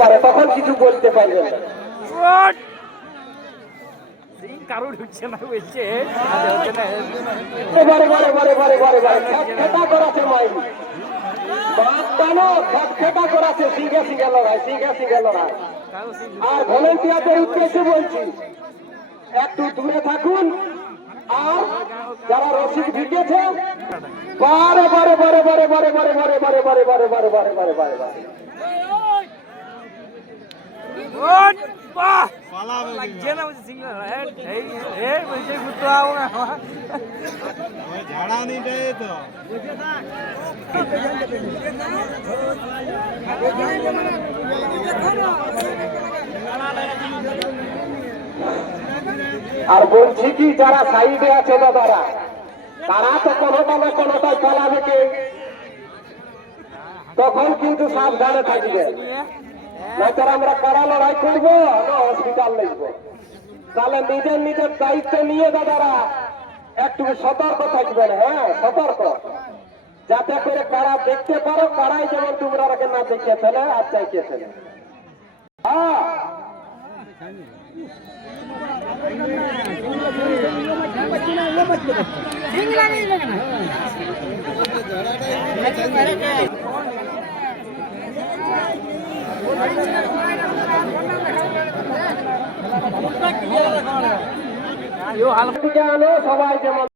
পারে তখন কিছু বলতে পারবে না। কারো ঢুকছে না বলছে খেটা করাছে মাই খেটা করাছে সিঙ্গে সিঙ্গে লড়াই সিঙ্গে সিঙ্গে লড়াই। আর ভলেন্টিয়ারদের উদ্দেশ্যে বলছি একটু দূরে থাকুন। আর যারা রসিদ ঢুকেছে বারে বারে বারে বারে বারে বারে বারে বারে বারে বারে বারে বারে বারে বারে বারে আর বলছি কি যারা সাইডে আছে দাদারা তারা তো কোনোটা না কোনোটাই পালাবে কে, তখন কিন্তু সাবধানে থাকবে। নয়তো আমরা কড়া লড়াই করবো না হসপিটাল লিখবো। তাহলে নিজের নিজের দায়িত্ব নিয়ে দাদারা একটু সতর্ক থাকবেন। হ্যাঁ সতর্ক, যাতে করে কারা দেখতে পারো কারাই যেমন তোমরা না দেখে ফেলে আর চাইকে ফেলে। হ্যাঁ সবাই যেমন